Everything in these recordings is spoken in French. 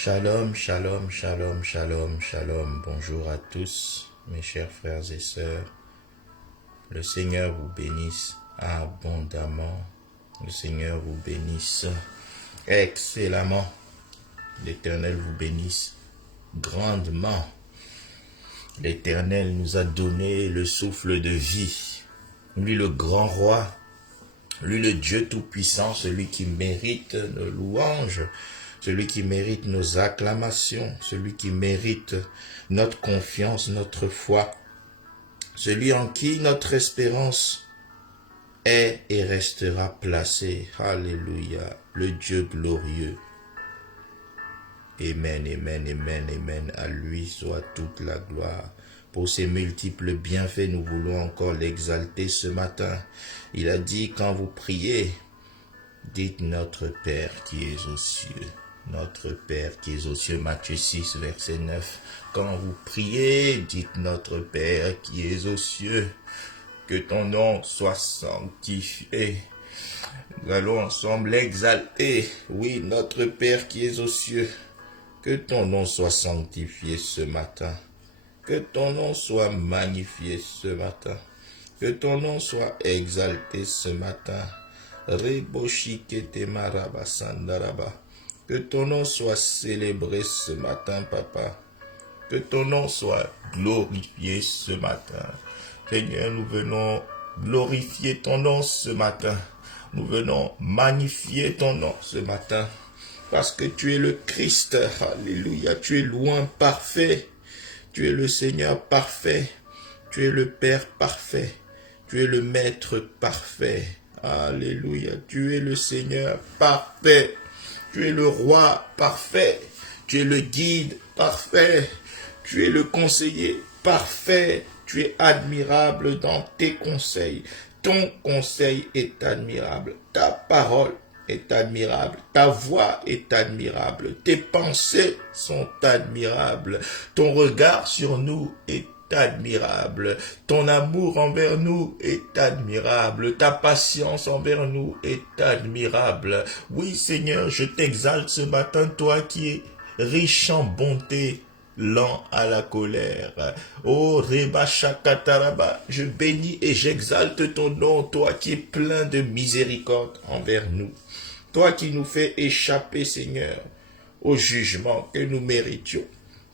Shalom, shalom, shalom, shalom, shalom. Bonjour à tous, mes chers frères et sœurs. Le Seigneur vous bénisse abondamment. Le Seigneur vous bénisse excellemment. L'Éternel vous bénisse grandement. L'Éternel nous a donné le souffle de vie. Lui, le grand roi, lui, le Dieu tout-puissant, celui qui mérite nos louanges, celui qui mérite nos acclamations, celui qui mérite notre confiance, notre foi, celui en qui notre espérance est et restera placée. Alléluia, le Dieu glorieux. Amen, amen, amen, amen. À lui soit toute la gloire. Pour ses multiples bienfaits, nous voulons encore l'exalter ce matin. Il a dit, quand vous priez, dites notre Père qui est aux cieux. Notre Père qui est aux cieux, Matthieu 6, verset 9. Quand vous priez, dites notre Père qui est aux cieux. Que ton nom soit sanctifié. Nous allons ensemble l'exalter. Oui, notre Père qui est aux cieux. Que ton nom soit sanctifié ce matin. Que ton nom soit magnifié ce matin. Que ton nom soit exalté ce matin. Reboshikete maraba sandaraba. Que ton nom soit célébré ce matin, Papa. Que ton nom soit glorifié ce matin. Seigneur, nous venons glorifier ton nom ce matin. Nous venons magnifier ton nom ce matin. Parce que tu es le Christ. Alléluia. Tu es loin parfait. Tu es le Seigneur parfait. Tu es le Père parfait. Tu es le Maître parfait. Alléluia. Tu es le Seigneur parfait. Tu es le roi parfait. Tu es le guide parfait. Tu es le conseiller parfait. Tu es admirable dans tes conseils. Ton conseil est admirable. Ta parole est admirable. Ta voix est admirable. Tes pensées sont admirables. Ton regard sur nous est admirable. Ton amour envers nous est admirable. Ta patience envers nous est admirable. Oui, Seigneur, je t'exalte ce matin, toi qui es riche en bonté, lent à la colère. Oh, Reba Shakataraba, je bénis et j'exalte ton nom, toi qui es plein de miséricorde envers nous. Toi qui nous fais échapper, Seigneur, au jugement que nous méritions.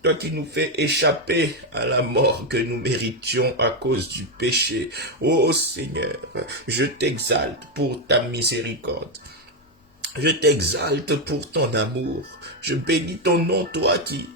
Toi qui nous fais échapper à la mort que nous méritions à cause du péché. Oh Seigneur, je t'exalte pour ta miséricorde. Je t'exalte pour ton amour. Je bénis ton nom, toi qui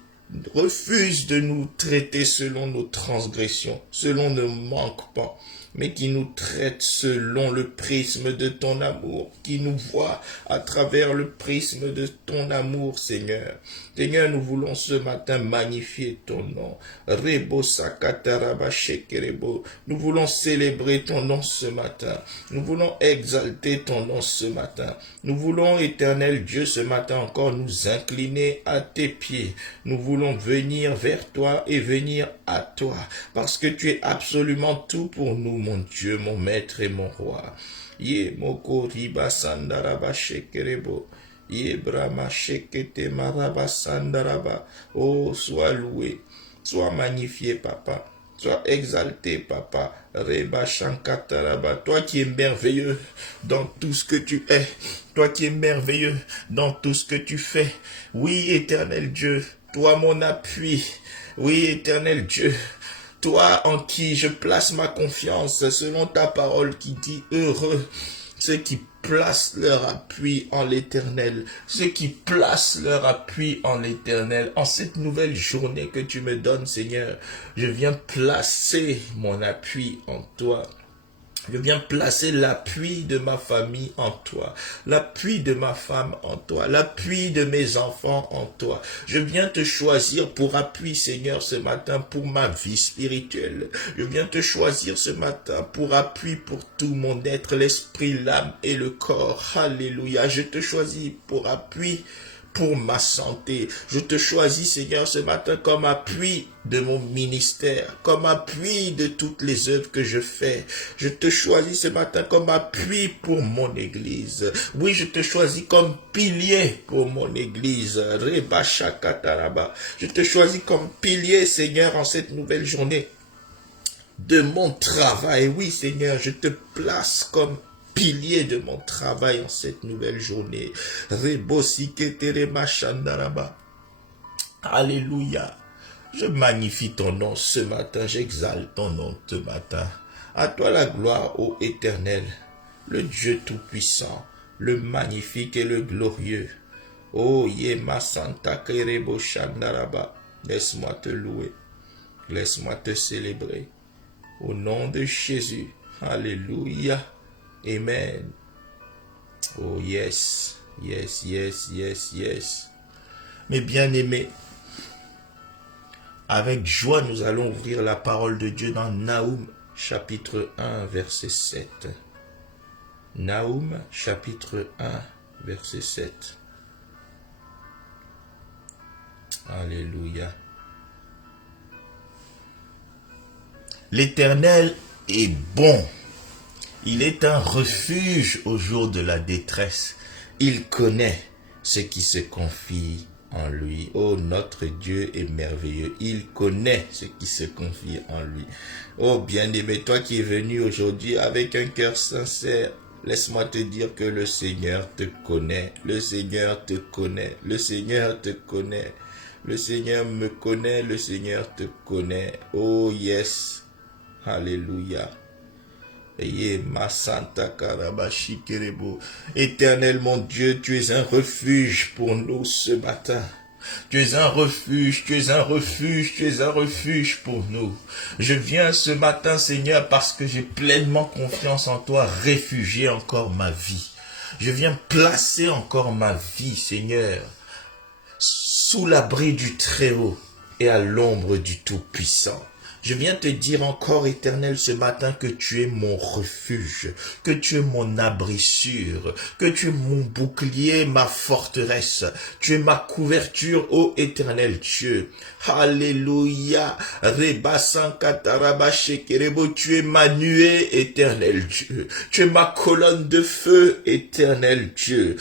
refuses de nous traiter selon nos transgressions, selon nos manquements, mais qui nous traite selon le prisme de ton amour, qui nous voit à travers le prisme de ton amour, Seigneur. Seigneur, nous voulons ce matin magnifier ton nom. Rebo Sakataraba Shekerebo. Nous voulons célébrer ton nom ce matin. Nous voulons exalter ton nom ce matin. Nous voulons, éternel Dieu, ce matin encore nous incliner à tes pieds. Nous voulons venir vers toi et venir à toi, parce que tu es absolument tout pour nous, mon Dieu, mon Maître et mon Roi. Ye moko riba sandaraba shekerebo. Ye brama shekete maraba sandaraba. Oh, sois loué, sois magnifié, Papa. Sois exalté, Papa. Reba Shankataraba. Toi qui es merveilleux dans tout ce que tu es. Toi qui es merveilleux dans tout ce que tu fais. Oui, éternel Dieu, toi mon appui. Oui, éternel Dieu, toi en qui je place ma confiance, selon ta parole qui dit heureux ceux qui placent leur appui en l'Éternel, ceux qui placent leur appui en l'Éternel. En cette nouvelle journée que tu me donnes, Seigneur, je viens placer mon appui en toi. Je viens placer l'appui de ma famille en toi, l'appui de ma femme en toi, l'appui de mes enfants en toi. Je viens te choisir pour appui, Seigneur, ce matin pour ma vie spirituelle. Je viens te choisir ce matin pour appui pour tout mon être, l'esprit, l'âme et le corps. Alléluia. Je te choisis pour appui pour ma santé. Je te choisis, Seigneur, ce matin comme appui de mon ministère, comme appui de toutes les œuvres que je fais. Je te choisis ce matin comme appui pour mon Église. Oui, je te choisis comme pilier pour mon Église. Reba Shakataraba. Je te choisis comme pilier, Seigneur, en cette nouvelle journée de mon travail. Oui, Seigneur, je te place comme pilier de mon travail en cette nouvelle journée. Alléluia. Je magnifie ton nom ce matin, j'exalte ton nom ce matin. À toi la gloire, ô Éternel, le Dieu tout-puissant, le magnifique et le glorieux. Oh Yema Santa Kerebo Shandaraba, laisse-moi te louer, laisse-moi te célébrer. Au nom de Jésus, alléluia, amen. Oh yes, yes, yes, yes, yes. Mes bien-aimés, avec joie, nous allons ouvrir la parole de Dieu dans Naoum, chapitre 1, verset 7. Naoum, chapitre 1, verset 7. Alléluia. L'Éternel est bon. Il est un refuge au jour de la détresse. Il connaît ceux qui se confient en lui. Oh, notre Dieu est merveilleux. Il connaît ceux qui se confient en lui. Oh, bien-aimé, toi qui es venu aujourd'hui avec un cœur sincère, laisse-moi te dire que le Seigneur te connaît. Le Seigneur te connaît. Le Seigneur te connaît. Le Seigneur me connaît. Le Seigneur te connaît. Oh, yes. Alléluia. Éternel mon Dieu, tu es un refuge pour nous ce matin. Tu es un refuge, tu es un refuge, tu es un refuge pour nous. Je viens ce matin, Seigneur, parce que j'ai pleinement confiance en toi, réfugier encore ma vie. Je viens placer encore ma vie, Seigneur, sous l'abri du Très-Haut et à l'ombre du Tout-Puissant. Je viens te dire encore, Éternel, ce matin que tu es mon refuge, que tu es mon abri sûr, que tu es mon bouclier, ma forteresse. Tu es ma couverture, ô Éternel Dieu. Alléluia. Tu es ma nuée, Éternel Dieu. Tu es ma colonne de feu, Éternel Dieu.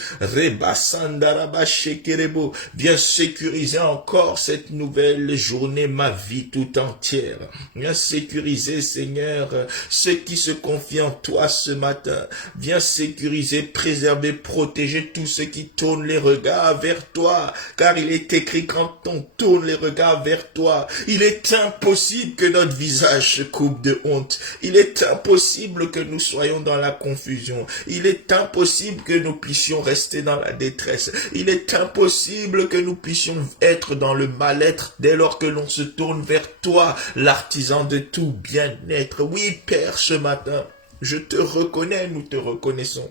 Viens sécuriser encore cette nouvelle journée, ma vie tout entière. Viens sécuriser, Seigneur, ceux qui se confient en toi ce matin. Viens sécuriser, préserver, protéger tous ceux qui tournent les regards vers toi. Car il est écrit, quand on tourne les regards vers toi, il est impossible que notre visage se coupe de honte. Il est impossible que nous soyons dans la confusion. Il est impossible que nous puissions rester dans la détresse. Il est impossible que nous puissions être dans le mal-être dès lors que l'on se tourne vers toi, l'artisan de tout bien-être. Oui, Père, ce matin, je te reconnais, nous te reconnaissons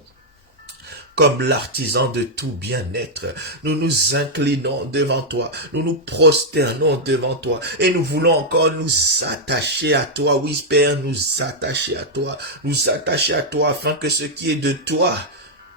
comme l'artisan de tout bien-être. Nous nous inclinons devant toi, nous nous prosternons devant toi et nous voulons encore nous attacher à toi. Oui, Père, nous attacher à toi afin que ce qui est de toi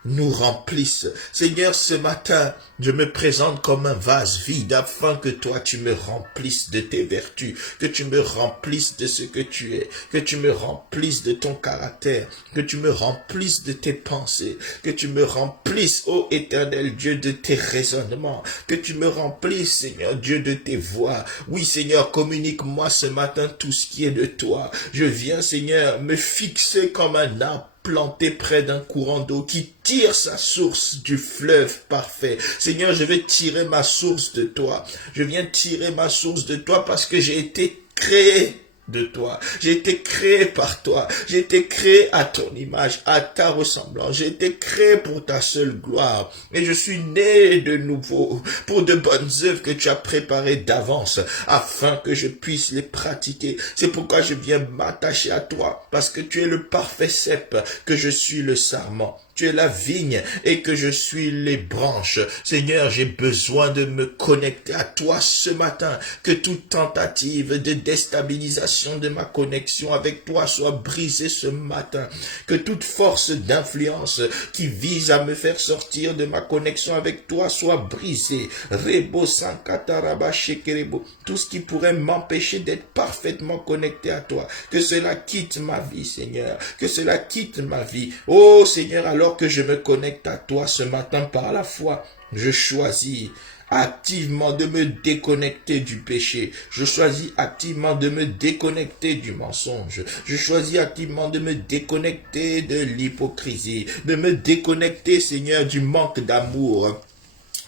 nous remplisse. Seigneur, ce matin, je me présente comme un vase vide afin que toi tu me remplisses de tes vertus, que tu me remplisses de ce que tu es, que tu me remplisses de ton caractère, que tu me remplisses de tes pensées, que tu me remplisses, ô Éternel Dieu, de tes raisonnements, que tu me remplisses, Seigneur Dieu, de tes voix. Oui, Seigneur, communique-moi ce matin tout ce qui est de toi. Je viens, Seigneur, me fixer comme un arbre planté près d'un courant d'eau qui tire sa source du fleuve parfait. Seigneur, je vais tirer ma source de toi. Je viens tirer ma source de toi parce que j'ai été créé de toi. J'ai été créé par toi. J'ai été créé à ton image, à ta ressemblance. J'ai été créé pour ta seule gloire. Et je suis né de nouveau pour de bonnes œuvres que tu as préparées d'avance afin que je puisse les pratiquer. C'est pourquoi je viens m'attacher à toi parce que tu es le parfait cep, que je suis le sarment. tu es la vigne et que je suis les branches. Seigneur, j'ai besoin de me connecter à toi ce matin. Que toute tentative de déstabilisation de ma connexion avec toi soit brisée ce matin. Que toute force d'influence qui vise à me faire sortir de ma connexion avec toi soit brisée. Rebo sankataraba shekerebo. Tout ce qui pourrait m'empêcher d'être parfaitement connecté à toi. Que cela quitte ma vie, Seigneur. Que cela quitte ma vie. Oh Seigneur, alors que je me connecte à toi ce matin par la foi, je choisis activement de me déconnecter du péché. Je choisis activement de me déconnecter du mensonge. Je choisis activement de me déconnecter de l'hypocrisie, de me déconnecter, Seigneur, du manque d'amour.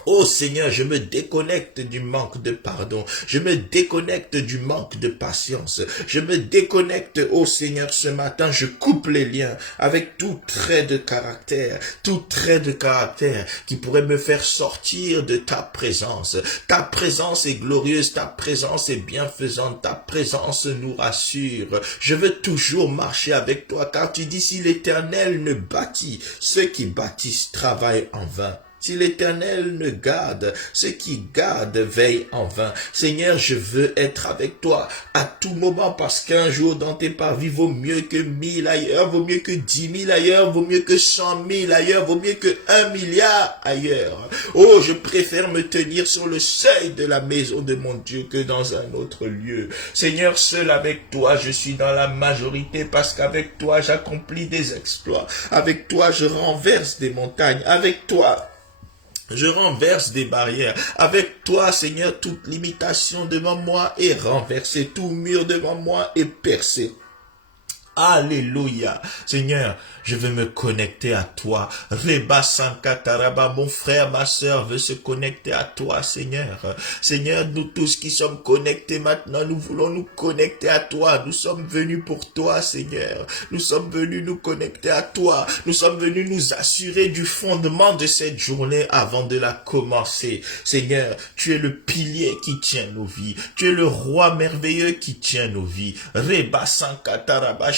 Oh Seigneur, je me déconnecte du manque de pardon. Je me déconnecte du manque de patience. Je me déconnecte, oh Seigneur, ce matin. Je coupe les liens avec tout trait de caractère qui pourrait me faire sortir de ta présence. Ta présence est glorieuse, ta présence est bienfaisante, ta présence nous rassure. Je veux toujours marcher avec toi, car tu dis si l'Éternel ne bâtit, ceux qui bâtissent travaillent en vain. Si l'Éternel ne garde, ceux qui gardent veillent en vain. Seigneur, je veux être avec toi à tout moment parce qu'un jour dans tes parvis vaut mieux que 1000 ailleurs, vaut mieux que 10 000 ailleurs, vaut mieux que 100 000 ailleurs, vaut mieux que 1 milliard ailleurs. Oh, je préfère me tenir sur le seuil de la maison de mon Dieu que dans un autre lieu. Seigneur, seul avec toi, je suis dans la majorité parce qu'avec toi, j'accomplis des exploits. Avec toi, je renverse des montagnes. Avec toi, je renverse des barrières. Avec toi, Seigneur, toute limitation devant moi est renversée. Tout mur devant moi est percé. Alléluia. Seigneur, je veux me connecter à toi. Reba Sankataraba, mon frère, ma sœur veut se connecter à toi, Seigneur. Seigneur, nous tous qui sommes connectés maintenant, nous voulons nous connecter à toi. Nous sommes venus pour toi, Seigneur. Nous sommes venus nous connecter à toi. Nous sommes venus nous assurer du fondement de cette journée avant de la commencer. Seigneur, tu es le pilier qui tient nos vies. Tu es le roi merveilleux qui tient nos vies. Reba Sankataraba,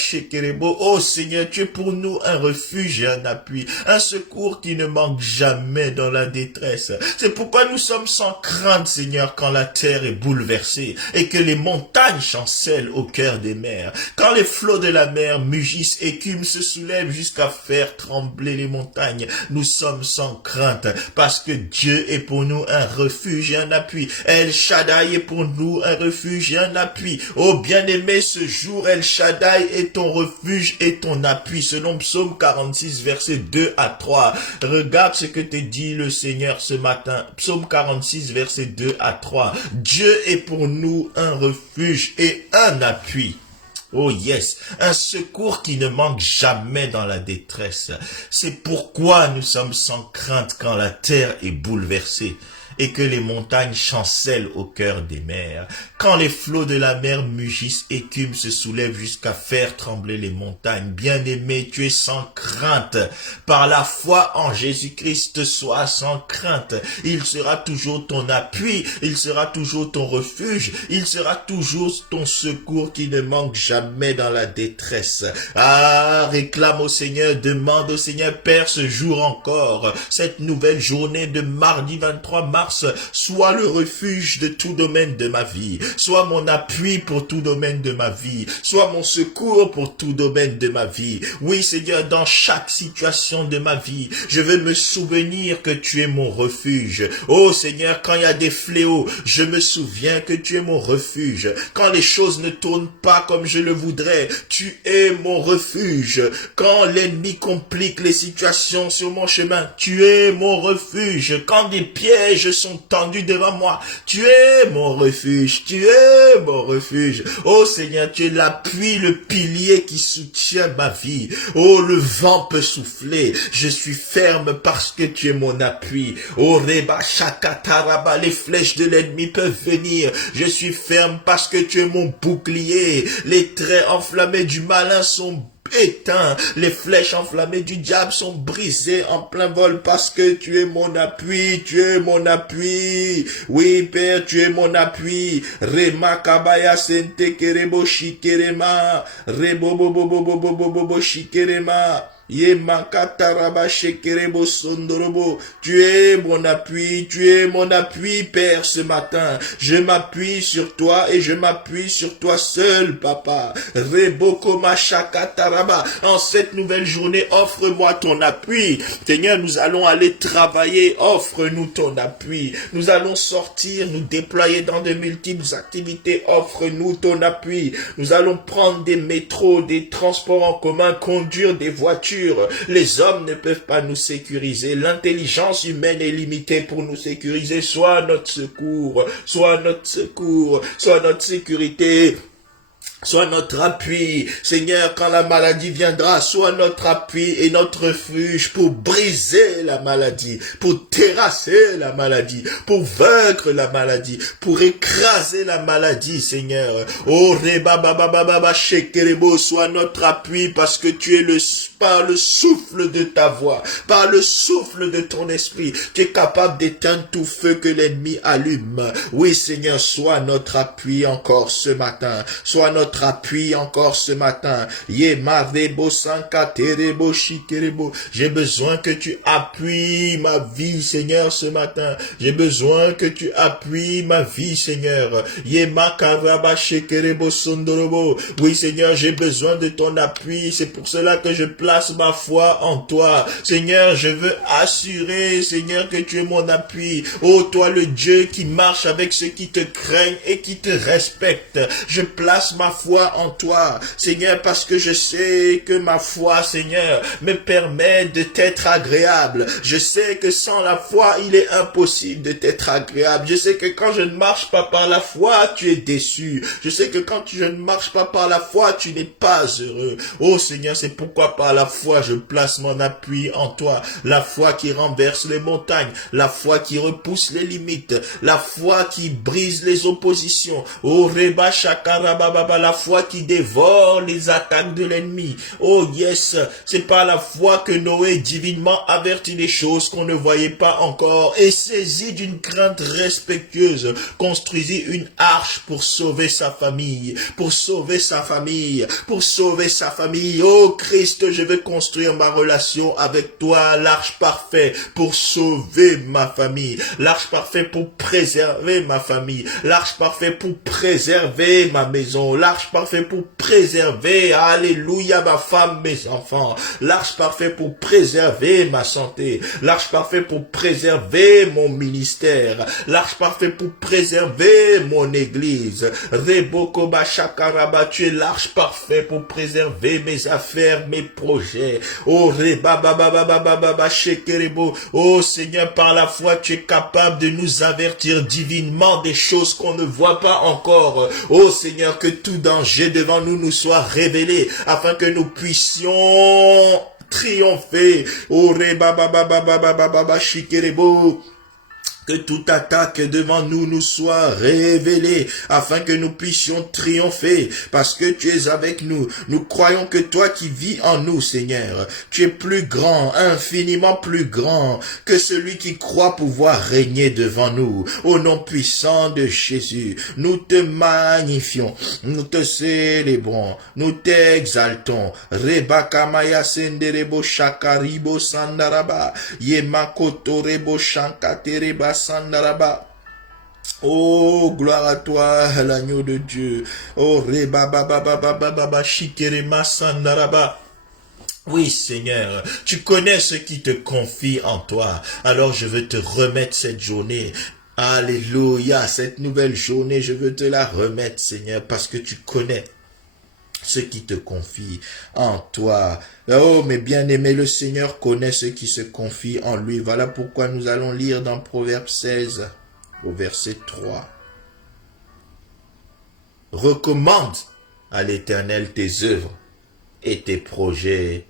oh Seigneur, tu es pour nous un refuge et un appui, un secours qui ne manque jamais dans la détresse. C'est pourquoi nous sommes sans crainte, Seigneur, quand la terre est bouleversée et que les montagnes chancellent au cœur des mers. Quand les flots de la mer mugissent, écument, se soulèvent jusqu'à faire trembler les montagnes. Nous sommes sans crainte parce que Dieu est pour nous un refuge et un appui. El Shaddai est pour nous un refuge et un appui. Oh bien-aimé, ce jour, El Shaddai est ton refuge et ton appui, selon Psaume 46, versets 2 à 3. Regarde ce que te dit le Seigneur ce matin. Psaume 46, versets 2 à 3. Dieu est pour nous un refuge et un appui. Oh yes, un secours qui ne manque jamais dans la détresse. C'est pourquoi nous sommes sans crainte quand la terre est bouleversée et que les montagnes chancellent au cœur des mers. Quand les flots de la mer mugissent, écument, se soulèvent jusqu'à faire trembler les montagnes. Bien-aimé, tu es sans crainte. Par la foi en Jésus-Christ, sois sans crainte. Il sera toujours ton appui, il sera toujours ton refuge, il sera toujours ton secours qui ne manque jamais dans la détresse. Ah, réclame au Seigneur, demande au Seigneur, Père, ce jour encore, cette nouvelle journée de mardi 23 mars, soit le refuge de tout domaine de ma vie, soit mon appui pour tout domaine de ma vie, soit mon secours pour tout domaine de ma vie. Oui, Seigneur, dans chaque situation de ma vie, je veux me souvenir que tu es mon refuge. Oh Seigneur, quand il y a des fléaux, je me souviens que tu es mon refuge. Quand les choses ne tournent pas comme je le voudrais, tu es mon refuge. Quand l'ennemi complique les situations sur mon chemin, tu es mon refuge. Quand des pièges sont tendus devant moi, tu es mon refuge, tu es mon refuge. Oh Seigneur, tu es l'appui, le pilier qui soutient ma vie. Oh, le vent peut souffler, je suis ferme parce que tu es mon appui. Oh Reba Shakataraba, les flèches de l'ennemi peuvent venir, je suis ferme parce que tu es mon bouclier. Les traits enflammés du malin sont éteint, les flèches enflammées du diable sont brisées en plein vol parce que tu es mon appui, tu es mon appui. Oui, Père, tu es mon appui. Rema kabaya sente kerebo shikerema. Rebo bo bo bo bo bo bo bo bo shikerema. Yemakataraba shekerebo sondorobo. Tu es mon appui, Père, ce matin. Je m'appuie sur toi et je m'appuie sur toi seul, Papa. Reboko mashakataraba. En cette nouvelle journée, offre-moi ton appui. Seigneur, nous allons aller travailler. Offre-nous ton appui. Nous allons sortir, nous déployer dans de multiples activités. Offre-nous ton appui. Nous allons prendre des métros, des transports en commun, conduire des voitures. Les hommes ne peuvent pas nous sécuriser. L'intelligence humaine est limitée pour nous sécuriser. Sois notre secours, sois notre secours, sois notre sécurité. Sois notre appui, Seigneur, quand la maladie viendra, sois notre appui et notre refuge pour briser la maladie, pour terrasser la maladie, pour vaincre la maladie, pour écraser la maladie, Seigneur. Oh, Rebababababa, Shekerebo, sois notre appui parce que tu es par le souffle de ta voix, par le souffle de ton esprit, tu es capable d'éteindre tout feu que l'ennemi allume. Oui, Seigneur, sois notre appui encore ce matin, sois notre appui encore ce matin. J'ai besoin que tu appuies ma vie, Seigneur, ce matin. J'ai besoin que tu appuies ma vie, Seigneur. Oui, Seigneur, j'ai besoin de ton appui. C'est pour cela que je place ma foi en toi. Seigneur, je veux assurer, Seigneur, que tu es mon appui. Oh, toi, le Dieu qui marche avec ceux qui te craignent et qui te respectent. Je place ma foi en toi, Seigneur, parce que je sais que ma foi, Seigneur, me permet de t'être agréable. Je sais que sans la foi, il est impossible de t'être agréable. Je sais que quand je ne marche pas par la foi, tu es déçu. Je sais que quand je ne marche pas par la foi, tu n'es pas heureux. Oh Seigneur, c'est pourquoi par la foi, je place mon appui en toi. La foi qui renverse les montagnes, la foi qui repousse les limites, la foi qui brise les oppositions. Oh Reba Shakarababa, la foi qui dévore les attaques de l'ennemi. Oh yes, c'est par la foi que Noé divinement avertit les choses qu'on ne voyait pas encore et saisi d'une crainte respectueuse, construisit une arche pour sauver sa famille, pour sauver sa famille, pour sauver sa famille. Oh Christ, je veux construire ma relation avec toi, l'arche parfaite pour sauver ma famille, l'arche parfaite pour préserver ma famille, l'arche parfaite pour préserver ma maison, l'arche parfaite pour préserver, alléluia, ma femme, mes enfants, l'arche parfaite pour préserver ma santé, l'arche parfaite pour préserver mon ministère, l'arche parfaite pour préserver mon église. Reboko Bashakaraba, tu es l'arche parfaite pour préserver mes affaires, mes projets. Oh Rebabababababa Shekerebo, oh Seigneur, par la foi, tu es capable de nous avertir divinement des choses qu'on ne voit pas encore. Oh Seigneur, que tout danger devant nous nous soit révélé afin que nous puissions triompher. Oh Rebabababababa Shekerebo, que toute attaque devant nous nous soit révélée, afin que nous puissions triompher, parce que tu es avec nous. Nous croyons que toi qui vis en nous, Seigneur, tu es plus grand, infiniment plus grand que celui qui croit pouvoir régner devant nous. Au nom puissant de Jésus, nous te magnifions, nous te célébrons, nous t'exaltons. Rebakamaya senderebo shakaribo sandaraba, yemakoto rebo shankatereba sandaraba. Oh, gloire à toi, l'agneau de Dieu. Oh, rebabababababa shikerema sandaraba. Oui, Seigneur, tu connais ce qui te confie en toi. Alors je veux te remettre cette journée. Alléluia, cette nouvelle journée, je veux te la remettre, Seigneur, parce que tu connais ce qui te confie en toi. Oh, mes bien-aimés, le Seigneur connaît ce qui se confie en lui. Voilà pourquoi nous allons lire dans Proverbe 16, au verset 3. Recommande à l'Éternel tes œuvres et tes projets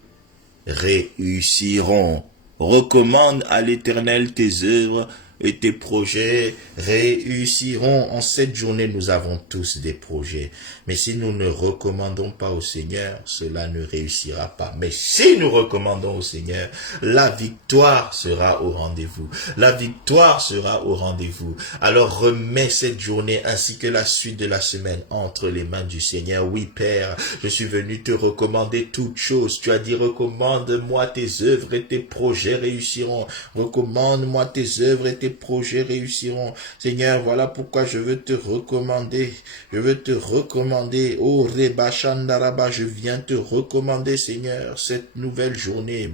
réussiront. Recommande à l'Éternel tes œuvres et tes projets réussiront. En cette journée, nous avons tous des projets. Mais si nous ne recommandons pas au Seigneur, cela ne réussira pas. Mais si nous recommandons au Seigneur, la victoire sera au rendez-vous. La victoire sera au rendez-vous. Alors remets cette journée ainsi que la suite de la semaine entre les mains du Seigneur. Oui, Père, je suis venu te recommander toutes choses. Tu as dit, recommande-moi tes œuvres et tes projets réussiront. Recommande-moi tes œuvres et tes projets réussiront. Seigneur, voilà pourquoi je veux te recommander. Je veux te recommander. Oh, Reba Shandaraba, je viens te recommander, Seigneur, cette nouvelle journée.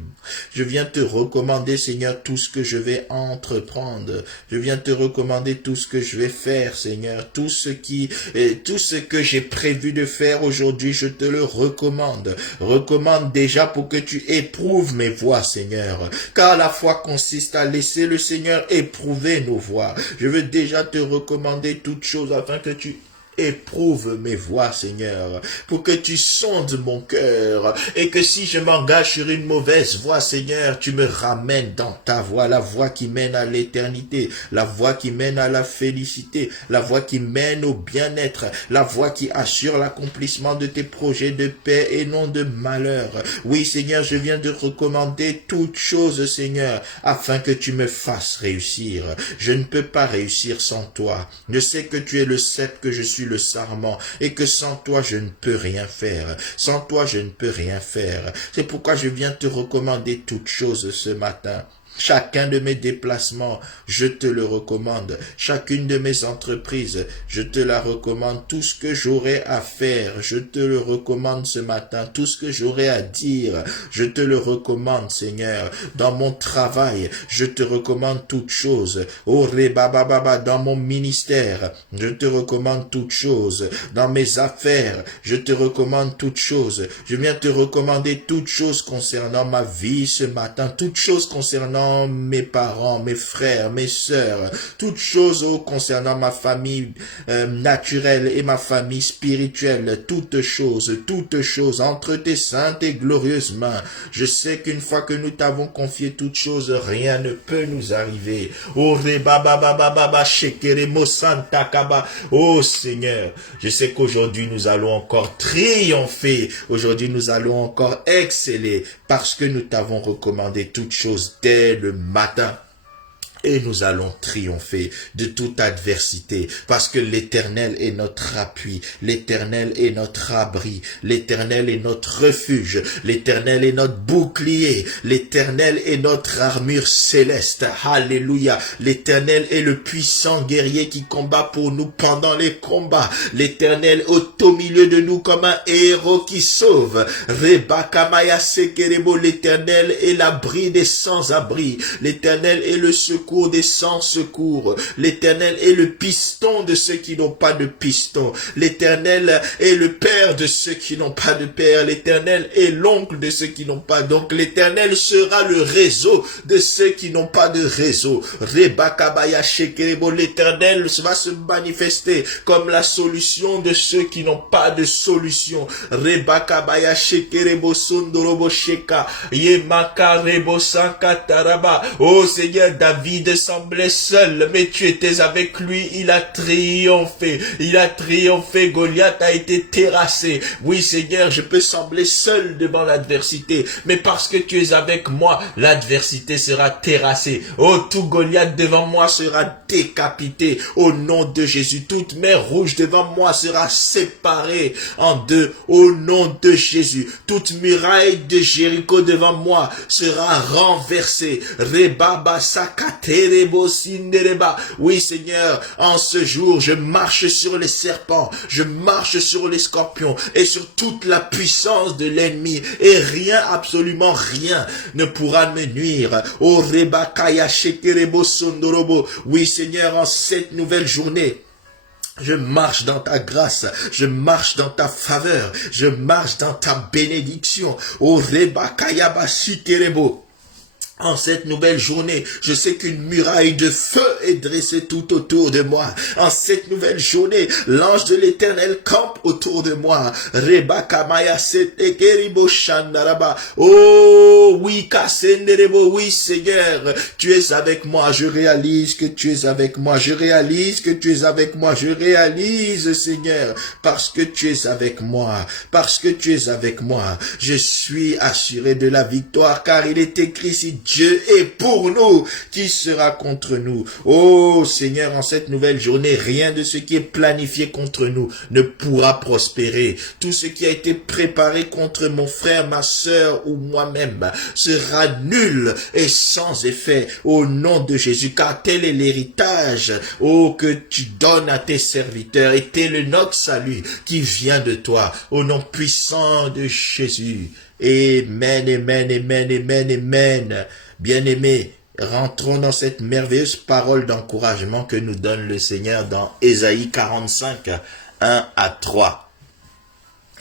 Je viens te recommander, Seigneur, tout ce que je vais entreprendre. Je viens te recommander tout ce que je vais faire, Seigneur. Tout ce que j'ai prévu de faire aujourd'hui, je te le recommande. Recommande déjà pour que tu éprouves mes voies, Seigneur. Car la foi consiste à laisser le Seigneur éprouver nos voies. Je veux déjà te recommander toutes choses afin que tu éprouve mes voies, Seigneur, pour que tu sondes mon cœur et que si je m'engage sur une mauvaise voie, Seigneur, tu me ramènes dans ta voie, la voie qui mène à l'éternité, la voie qui mène à la félicité, la voie qui mène au bien-être, la voie qui assure l'accomplissement de tes projets de paix et non de malheur. Oui, Seigneur, je viens de recommander toutes choses, Seigneur, afin que tu me fasses réussir. Je ne peux pas réussir sans toi. Je sais que tu es le cep, que je suis le sarment et que sans toi je ne peux rien faire. Sans toi je ne peux rien faire. C'est pourquoi je viens te recommander toutes choses ce matin. Chacun de mes déplacements, je te le recommande. Chacune de mes entreprises, je te la recommande. Tout ce que j'aurai à faire, je te le recommande ce matin. Tout ce que j'aurai à dire, je te le recommande, Seigneur. Dans mon travail, je te recommande toutes choses. Oh, Rebababa, dans mon ministère, je te recommande toutes choses. Dans mes affaires, je te recommande toutes choses. Je viens te recommander toutes choses concernant ma vie ce matin. Toutes choses concernant mes parents, mes frères, mes sœurs, toutes choses concernant ma famille naturelle et ma famille spirituelle, toutes choses entre tes saintes et glorieuses mains. Je sais qu'une fois que nous t'avons confié toutes choses, rien ne peut nous arriver. Oh, oh Seigneur, je sais qu'aujourd'hui nous allons encore triompher, aujourd'hui nous allons encore exceller parce que nous t'avons recommandé toutes choses dès le matin. Et nous allons triompher de toute adversité parce que l'Éternel est notre appui, l'Éternel est notre abri, l'Éternel est notre refuge, l'Éternel est notre bouclier, l'Éternel est notre armure céleste. Alléluia. L'Éternel est le puissant guerrier qui combat pour nous pendant les combats. L'Éternel est au milieu de nous comme un héros qui sauve. Rebakamaya Sekerebo, l'Éternel est l'abri des sans-abri. L'Éternel est le secours des sans secours. L'Éternel est le piston de ceux qui n'ont pas de piston. L'Éternel est le père de ceux qui n'ont pas de père. L'Éternel est l'oncle de ceux qui n'ont pas. Donc l'Éternel sera le réseau de ceux qui n'ont pas de réseau. Rebakabaya Shekerebo, l'Éternel va se manifester comme la solution de ceux qui n'ont pas de solution. Rebakabaya Shekerebo Sondorobo Sheka Yemakarebo Sankataraba. Oh Seigneur, David semblait seul, mais tu étais avec lui, il a triomphé, Goliath a été terrassé. Oui Seigneur, je peux sembler seul devant l'adversité, mais parce que tu es avec moi, l'adversité sera terrassée. Oh, tout Goliath devant moi sera décapité, au nom de Jésus. Toute mer rouge devant moi sera séparée en deux, au nom de Jésus. Toute muraille de Jéricho devant moi sera renversée. Rebaba Sakate. Oui Seigneur, en ce jour, je marche sur les serpents, je marche sur les scorpions et sur toute la puissance de l'ennemi et rien, absolument rien ne pourra me nuire. Oh Rebakaya Shekerebo Sondorobo. Oui Seigneur, en cette nouvelle journée, je marche dans ta grâce, je marche dans ta faveur, je marche dans ta bénédiction. Oh Rebakaya Bashiterebo. En cette nouvelle journée, je sais qu'une muraille de feu est dressée tout autour de moi. En cette nouvelle journée, l'ange de l'Éternel campe autour de moi. Oh oui, oui Seigneur, tu es avec moi. Je réalise que tu es avec moi. Je réalise que tu es avec moi. Je réalise, Seigneur, parce que tu es avec moi. Parce que tu es avec moi. Je suis assuré de la victoire, car il est écrit, si Dieu est pour nous, qui sera contre nous? Oh Seigneur, en cette nouvelle journée, rien de ce qui est planifié contre nous ne pourra prospérer. Tout ce qui a été préparé contre mon frère, ma sœur ou moi-même sera nul et sans effet au nom de Jésus, car tel est l'héritage, oh, que tu donnes à tes serviteurs, et tel est notre salut qui vient de toi, au nom puissant de Jésus. Amen, amen, amen, amen, amen. Bien-aimés, rentrons dans cette merveilleuse parole d'encouragement que nous donne le Seigneur dans Ésaïe 45, 1 à 3.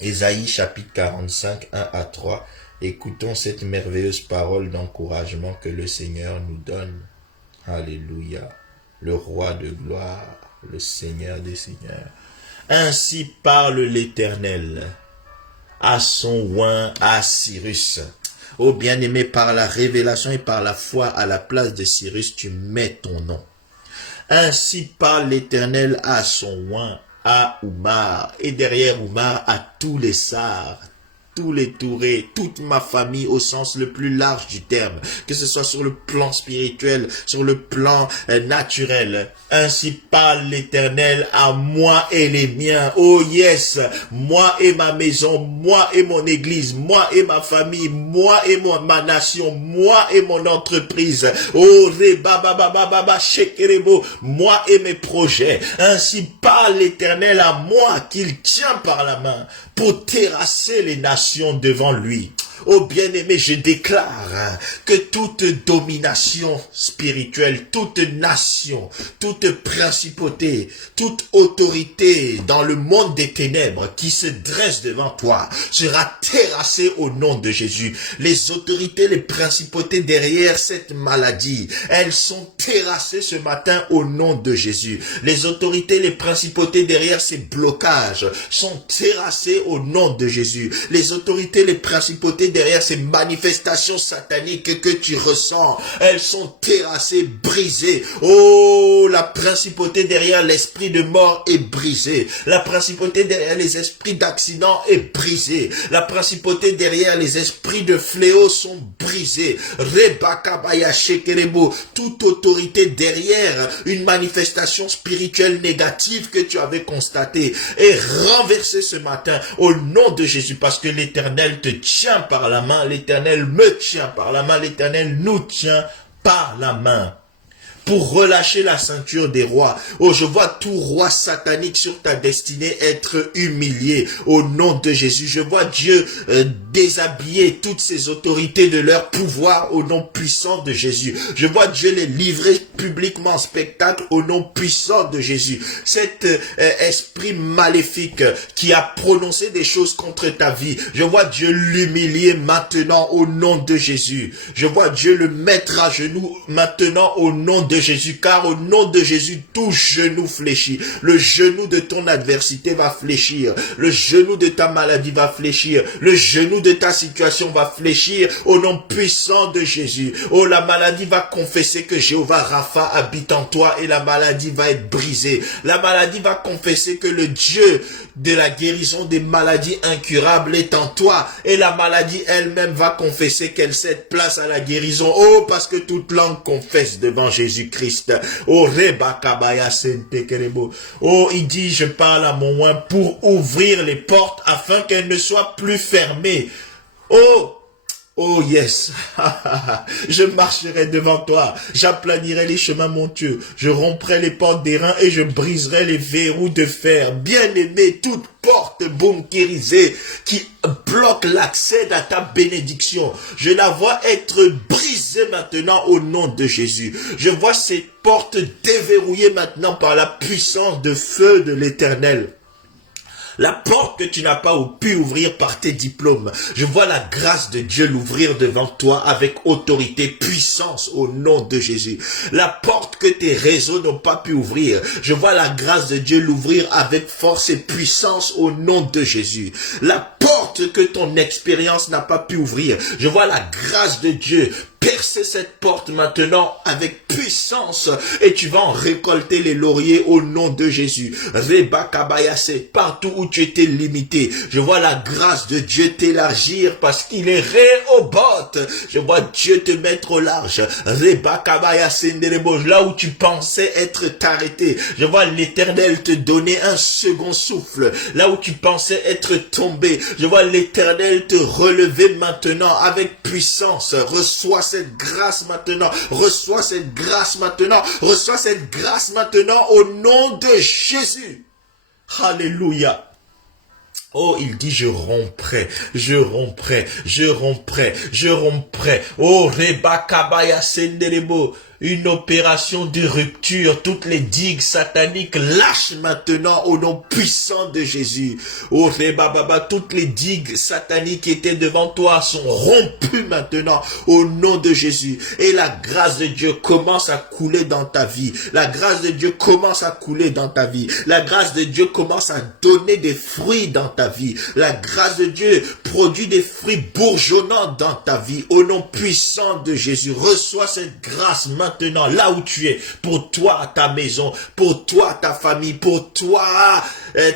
Ésaïe chapitre 45, 1 à 3. Écoutons cette merveilleuse parole d'encouragement que le Seigneur nous donne. Alléluia. Le roi de gloire, le Seigneur des seigneurs. Ainsi parle l'Éternel à son oint, à Cyrus. Ô bien-aimé, par la révélation et par la foi, à la place de Cyrus, tu mets ton nom. Ainsi parle l'Éternel à son oint, à Oumar, et derrière Oumar, à tous les Sars, tous les Tourés, toute ma famille au sens le plus large du terme, que ce soit sur le plan spirituel, sur le plan naturel. Ainsi parle l'Éternel à moi et les miens. Oh yes, moi et ma maison, moi et mon église, moi et ma famille, moi et ma nation, moi et mon entreprise. Oh shekerebo, moi et mes projets. Ainsi parle l'Éternel à moi qu'il tient par la main pour terrasser les nations devant lui. Oh bien-aimé, je déclare que toute domination spirituelle, toute nation, toute principauté, toute autorité dans le monde des ténèbres qui se dresse devant toi sera terrassée au nom de Jésus. Les autorités, les principautés derrière cette maladie, elles sont terrassées ce matin au nom de Jésus. Les autorités, les principautés derrière ces blocages sont terrassées au nom de Jésus. Les autorités, les principautés derrière ces manifestations sataniques que tu ressens, elles sont terrassées, brisées. Oh, la principauté derrière l'esprit de mort est brisée. La principauté derrière les esprits d'accident est brisée. La principauté derrière les esprits de fléau sont brisés. Rebakabaya shekerebo, toute autorité derrière une manifestation spirituelle négative que tu avais constatée est renversée ce matin au nom de Jésus, parce que l'Éternel te tient par la main, l'Éternel me tient par la main, l'Éternel nous tient par la main. Pour relâcher la ceinture des rois. Oh, je vois tout roi satanique sur ta destinée être humilié au nom de Jésus. Je vois Dieu déshabiller toutes ces autorités de leur pouvoir au nom puissant de Jésus. Je vois Dieu les livrer publiquement en spectacle au nom puissant de Jésus. Cet esprit maléfique qui a prononcé des choses contre ta vie, je vois Dieu l'humilier maintenant au nom de Jésus. Je vois Dieu le mettre à genoux maintenant au nom de Jésus, car au nom de Jésus, tout genou fléchit. Le genou de ton adversité va fléchir. Le genou de ta maladie va fléchir. Le genou de ta situation va fléchir au nom puissant de Jésus. Oh, la maladie va confesser que Jéhovah Rapha habite en toi et la maladie va être brisée. La maladie va confesser que le Dieu de la guérison des maladies incurables est en toi et la maladie elle-même va confesser qu'elle cède place à la guérison. Oh, parce que toute langue confesse devant Jésus-Christ. Oh, Rebakabaya Sentekerebo. Oh, il dit, je parle à mon oint pour ouvrir les portes afin qu'elles ne soient plus fermées. Oh, oh yes, je marcherai devant toi, j'aplanirai les chemins montueux, je romprai les portes d'airain et je briserai les verrous de fer. Bien-aimé, toute porte bunkérisée qui bloque l'accès à ta bénédiction, je la vois être brisée maintenant au nom de Jésus. Je vois ces portes déverrouillées maintenant par la puissance de feu de l'Éternel. La porte que tu n'as pas pu ouvrir par tes diplômes. Je vois la grâce de Dieu l'ouvrir devant toi avec autorité, puissance au nom de Jésus. La porte que tes réseaux n'ont pas pu ouvrir. Je vois la grâce de Dieu l'ouvrir avec force et puissance au nom de Jésus. La porte que ton expérience n'a pas pu ouvrir. Je vois la grâce de Dieu percer cette porte maintenant avec puissance et tu vas en récolter les lauriers au nom de Jésus. Reba Kabayase, partout où tu étais limité, je vois la grâce de Dieu t'élargir parce qu'il est Rehoboth. Je vois Dieu te mettre au large. Reba Kabayase Nerebo, là où tu pensais être arrêté, je vois l'Éternel te donner un second souffle. Là où tu pensais être tombé, je vois l'Éternel te relever maintenant avec puissance. Reçois cette grâce maintenant, reçois cette grâce maintenant, reçois cette grâce maintenant au nom de Jésus. Alléluia. Oh, il dit, je romprai, je romprai, je romprai, je romprai. Oh, Reba Kabaya Senderebo. Une opération de rupture. Toutes les digues sataniques lâchent maintenant au nom puissant de Jésus. Oh Reba Baba, toutes les digues sataniques qui étaient devant toi sont rompues maintenant au nom de Jésus. Et la grâce de Dieu commence à couler dans ta vie. La grâce de Dieu commence à couler dans ta vie. La grâce de Dieu commence à donner des fruits dans ta vie. La grâce de Dieu produit des fruits bourgeonnants dans ta vie. Au nom puissant de Jésus, reçois cette grâce maintenant là où tu es, pour toi ta maison, pour toi ta famille, pour toi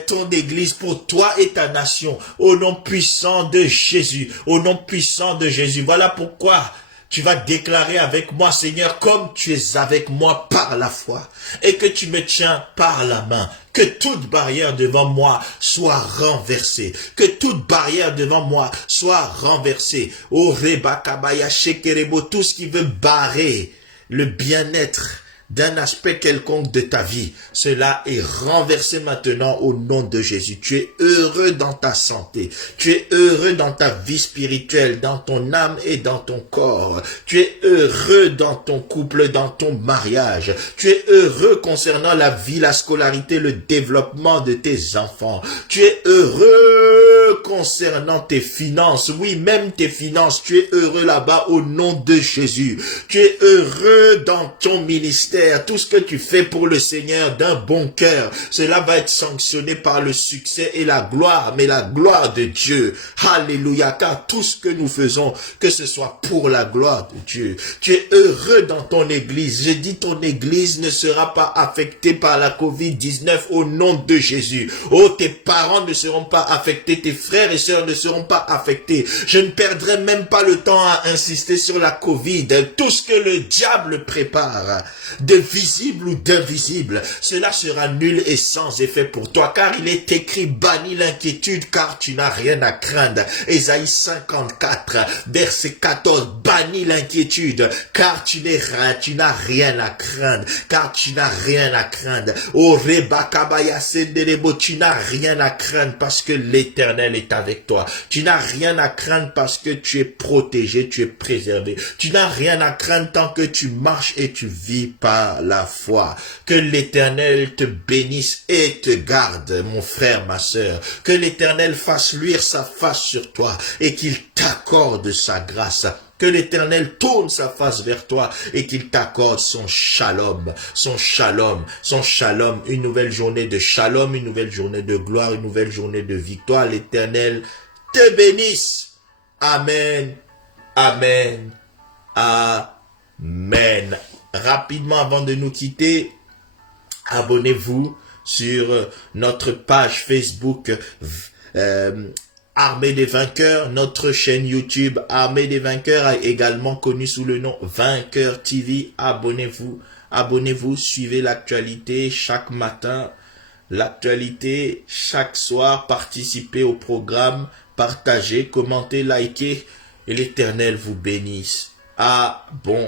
ton église, pour toi et ta nation, au nom puissant de Jésus, au nom puissant de Jésus. Voilà pourquoi tu vas déclarer avec moi, Seigneur, comme tu es avec moi par la foi et que tu me tiens par la main, que toute barrière devant moi soit renversée, que toute barrière devant moi soit renversée. Oh Reba Kabaya Shekerebo, tout ce qui veut barrer le bien-être d'un aspect quelconque de ta vie, cela est renversé maintenant au nom de Jésus. Tu es heureux dans ta santé, tu es heureux dans ta vie spirituelle, dans ton âme et dans ton corps. Tu es heureux dans ton couple, dans ton mariage. Tu es heureux concernant la vie, la scolarité, le développement de tes enfants. Tu es heureux concernant tes finances. Oui, même tes finances, tu es heureux là-bas au nom de Jésus. Tu es heureux dans ton ministère. Tout ce que tu fais pour le Seigneur d'un bon cœur, cela va être sanctionné par le succès et la gloire, mais la gloire de Dieu. Alléluia, car tout ce que nous faisons, que ce soit pour la gloire de Dieu. Tu es heureux dans ton église. Je dis ton église ne sera pas affectée par la COVID-19 au nom de Jésus. Oh, tes parents ne seront pas affectés, tes frères et sœurs ne seront pas affectés. Je ne perdrai même pas le temps à insister sur la COVID. Tout ce que le diable prépare, de visible ou d'invisible, cela sera nul et sans effet pour toi, car il est écrit, bannis l'inquiétude, car tu n'as rien à craindre. Ésaïe 54, verset 14, bannis l'inquiétude, car tu n'as rien à craindre, car tu n'as rien à craindre. Oh, Reba Kabaya Senderebo, tu n'as rien à craindre parce que l'Éternel est avec toi. Tu n'as rien à craindre parce que tu es protégé, tu es préservé. Tu n'as rien à craindre tant que tu marches et tu vis par la foi. Que l'Éternel te bénisse et te garde, mon frère, ma sœur. Que l'Éternel fasse luire sa face sur toi et qu'il t'accorde sa grâce. Que l'Éternel tourne sa face vers toi et qu'il t'accorde son shalom, son shalom, son shalom. Une nouvelle journée de shalom, une nouvelle journée de gloire, une nouvelle journée de victoire. L'Éternel te bénisse. Amen, amen, amen. Rapidement, avant de nous quitter, abonnez-vous sur notre page Facebook Armée des Vainqueurs, notre chaîne YouTube Armée des Vainqueurs, également connue sous le nom Vainqueur TV. Abonnez-vous, abonnez-vous, suivez l'actualité chaque matin, l'actualité chaque soir, participez au programme, partagez, commentez, likez, et l'Éternel vous bénisse abondamment.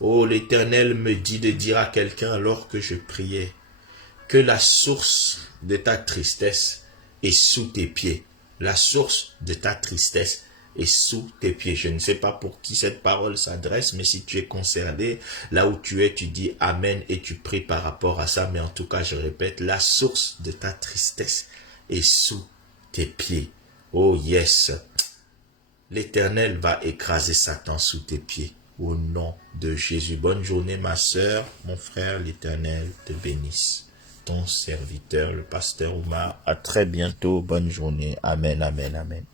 Oh, l'Éternel me dit de dire à quelqu'un alors que je priais que la source de ta tristesse est sous tes pieds. La source de ta tristesse est sous tes pieds. Je ne sais pas pour qui cette parole s'adresse, mais si tu es concerné, là où tu es, tu dis Amen et tu pries par rapport à ça. Mais en tout cas, je répète, la source de ta tristesse est sous tes pieds. Oh yes, l'Éternel va écraser Satan sous tes pieds. Au nom de Jésus. Bonne journée ma sœur, mon frère, l'Éternel te bénisse. Ton serviteur, le pasteur Oumar. À très bientôt. Bonne journée. Amen, amen, amen.